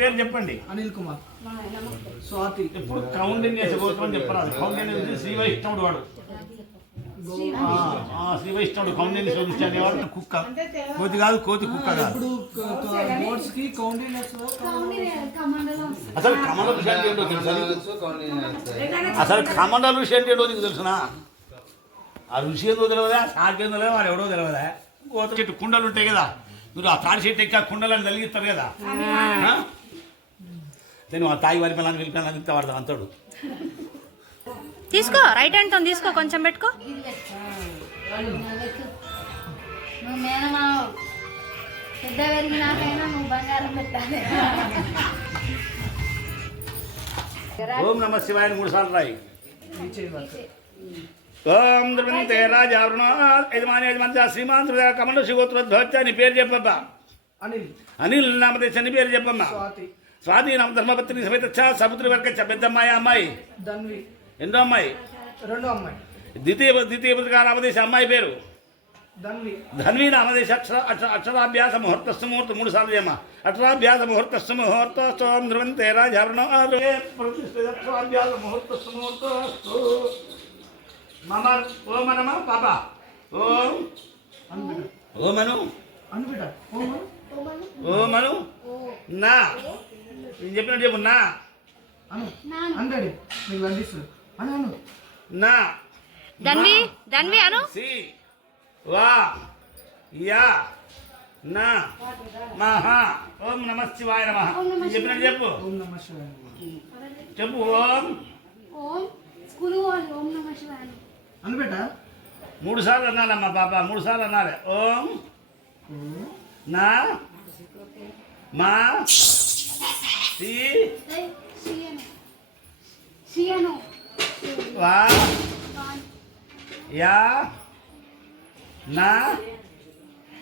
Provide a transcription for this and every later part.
పేరు చెప్పండి. అనిల్ కుమార్. స్వాతి. ఎప్పుడు కౌండిన్య గోత్రం చెప్పరాదు. కౌండిన్య శ్రీ వైష్ణవుడు వాడు. శ్రీ వైష్ణవుడు కౌండిన్య శోధించే వాడు. కుక్క కోతి కాదు, కోతి కుక్క కాదు. అసలు కమండల విషయం ఏంటో తెలుసా? అసలు కమండల విషయం ఏంటో నీకు తెలుసునా? ఆ ఋషి ఏందో తెలియదా, సాకేందో తెలియదా, వాడు ఎవడో తెలియదా? కోత చెట్టు కుండలు ఉంటాయి కదా, మీరు ఆ తాడి చెట్టు ఎక్క కుండలను కలిగిస్తారు కదా. నేను ఆ తాయి వారి పిల్లలు వెళ్ళిపోయాను అంతా వాడతాను అంతాడు. తీసుకో, రైట్ హ్యాండ్ తో తీసుకో, కొంచెం పెట్టుకో. ఓం నమ శివాయ 3 సార్లు రాయి. ఓం ద్రవంతే రాజావృణ యజమాని యజమాని శ్రీమాన్ కమండ శివోత్రోద్భవచ్చ నీ పేరు చెప్పబ్బా. అనిల్ నామదేశ నీ పేరు చెప్పమ్మా. స్వాతి నామ ధర్మపత్ని సమేత సముద్ర వర్గ పెద్దమ్మాయి అమ్మాయి ఎన్నో అమ్మాయి? రెండో అమ్మాయి. ద్వితీయ నామదేశ అమ్మాయి పేరు ధన్వి నామదేశ అక్షరాభ్యాస ముహూర్తస్సు ముహూర్తం 3 సార్లు చేయమ్మా. అక్షరాభ్యాస ముహూర్తస్సు ముహూర్తోం ధ్రువంతే రాజావృణ అక్షరాభ్యాస ముహూర్తస్సు ముహూర్తోస్తు మమ ఓమనమ పాప ఓం ఓమను ఓమను నా నేను చెప్పినట్టు చెప్పు. నా నా ధన్వి ధన్వి అను. సి వా యా నా మహా ఓం నమ శివాయ నమః చెప్పినట్టు చెప్పు. చెప్పు. ఓం అను బేట 3 సార్లు అన్నానమ్మా పాప, 3 సార్లు అన్నారే. ఓం నా మా సి వా యా నా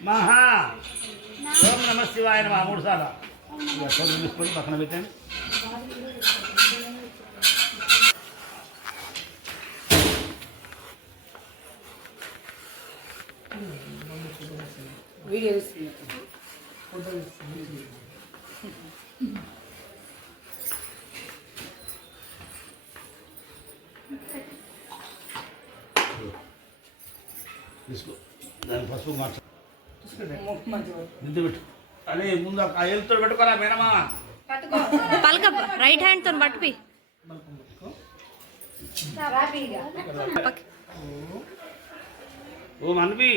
మహా ఓం నమ శివాయ నమః 3 సార్లు తీసుకొని పక్కన పెట్టండి. వీడియో తీసుకో, దాని పసుపు మార్చ నిద్ర పెట్టు. అదే ముందు ఆ ఎలుతో పెట్టుకోరా మేనమా. పలక రైట్ హ్యాండ్ తో పట్టుపి. ఓం అన్వి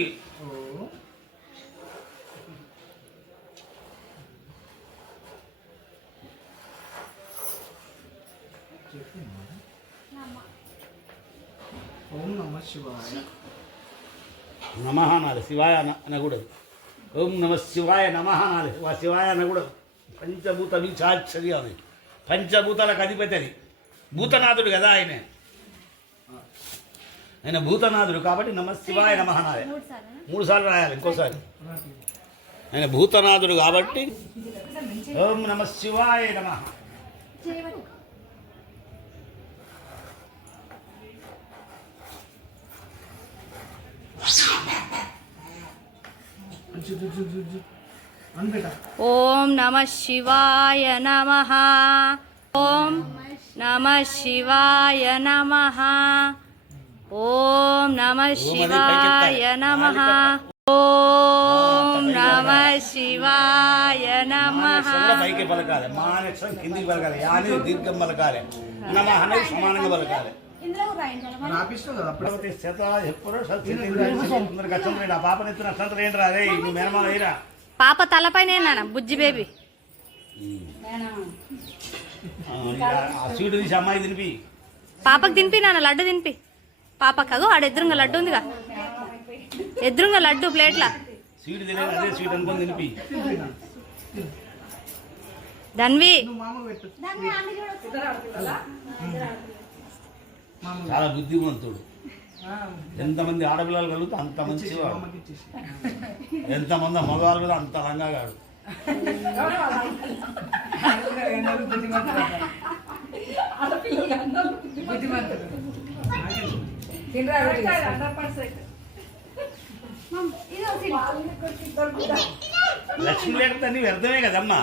ఓం నమ శివాయ నమః అనాలి, శివాయ అనకూడదు. ఓం నమ శివాయ నమః అనాలి, శివాయ అనకూడదు. పంచభూత విచాక్షరి అని పంచభూతాలకు అధిపతి అది. భూతనాథుడు కదా ఆయన, ఆయన భూతనాథుడు కాబట్టి నమ శివాయ నమః అనాలి. 3 సార్లు రాయాలి. ఇంకోసారి ఆయన భూతనాథుడు కాబట్టి ఓం నమ శివాయ నమః. ఓం నమ శివాయ నమః. ఓం నమ శివాయ నమః. ఓం నమ శివాయ నమః. ఓం నమ శివాయ నమః. పైకి పలకాలి, మా అక్షరం కిందికి పలకాలి, యాని దీర్ఘం పలకాలి, నమః అనేది సమానంగా పలకాలి. పాప తలపైన బుజ్జి బేబీ స్వీట్ తీసి అమ్మాయి తినిపి, పాపకు తినిపి నాన్న, లడ్డు తినిపి పాపకు. అగో ఆడ ఎదురుగా లడ్డు ఉందిగా, ఎదురుగా లడ్డు ప్లేట్ల స్వీట్ తినే అదే స్వీట్ అనుకుని తినిపి. ధన్వి చాలా బుద్ధిమంతుడు. ఎంతమంది ఆడపిల్లలు కలుగుతా అంత మంచివాడు, ఎంతమంది మగవాళ్ళు కూడా అంత రంగాగాడు. లక్ష్మి లేకపోతే అన్ని వ్యర్థమే కదమ్మా.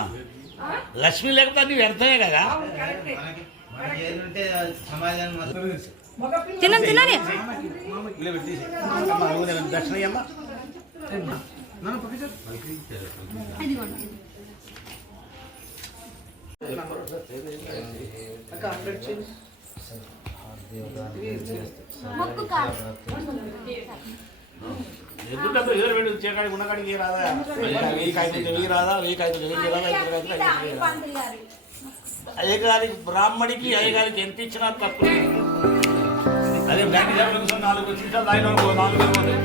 లక్ష్మి లేకపోతే అన్ని వ్యర్థమే కదా. తినండి తినండి. ఇలా పెట్టేసి దర్శనం అయ్యమ్మా. నాన్న పక్కన అక్క అప్డేట్ చేయి. ఎదురుతో ఎదురు పెట్టి చేకాడికి ఉన్నకాడికి రాదా, 1000 కాగితం 1000 రాదా, 1000 కాగితం 1000 రాదా, 5 కాగితం 500 రాదా. అయ్యగారికి బ్రాహ్మడికి అయ్యగారికి ఎంత ఇచ్చినా తప్పు. అదే బ్యాంక్ 4 నిమిషాలు 4 నిమిషాలు తాగిన 4 వేలు.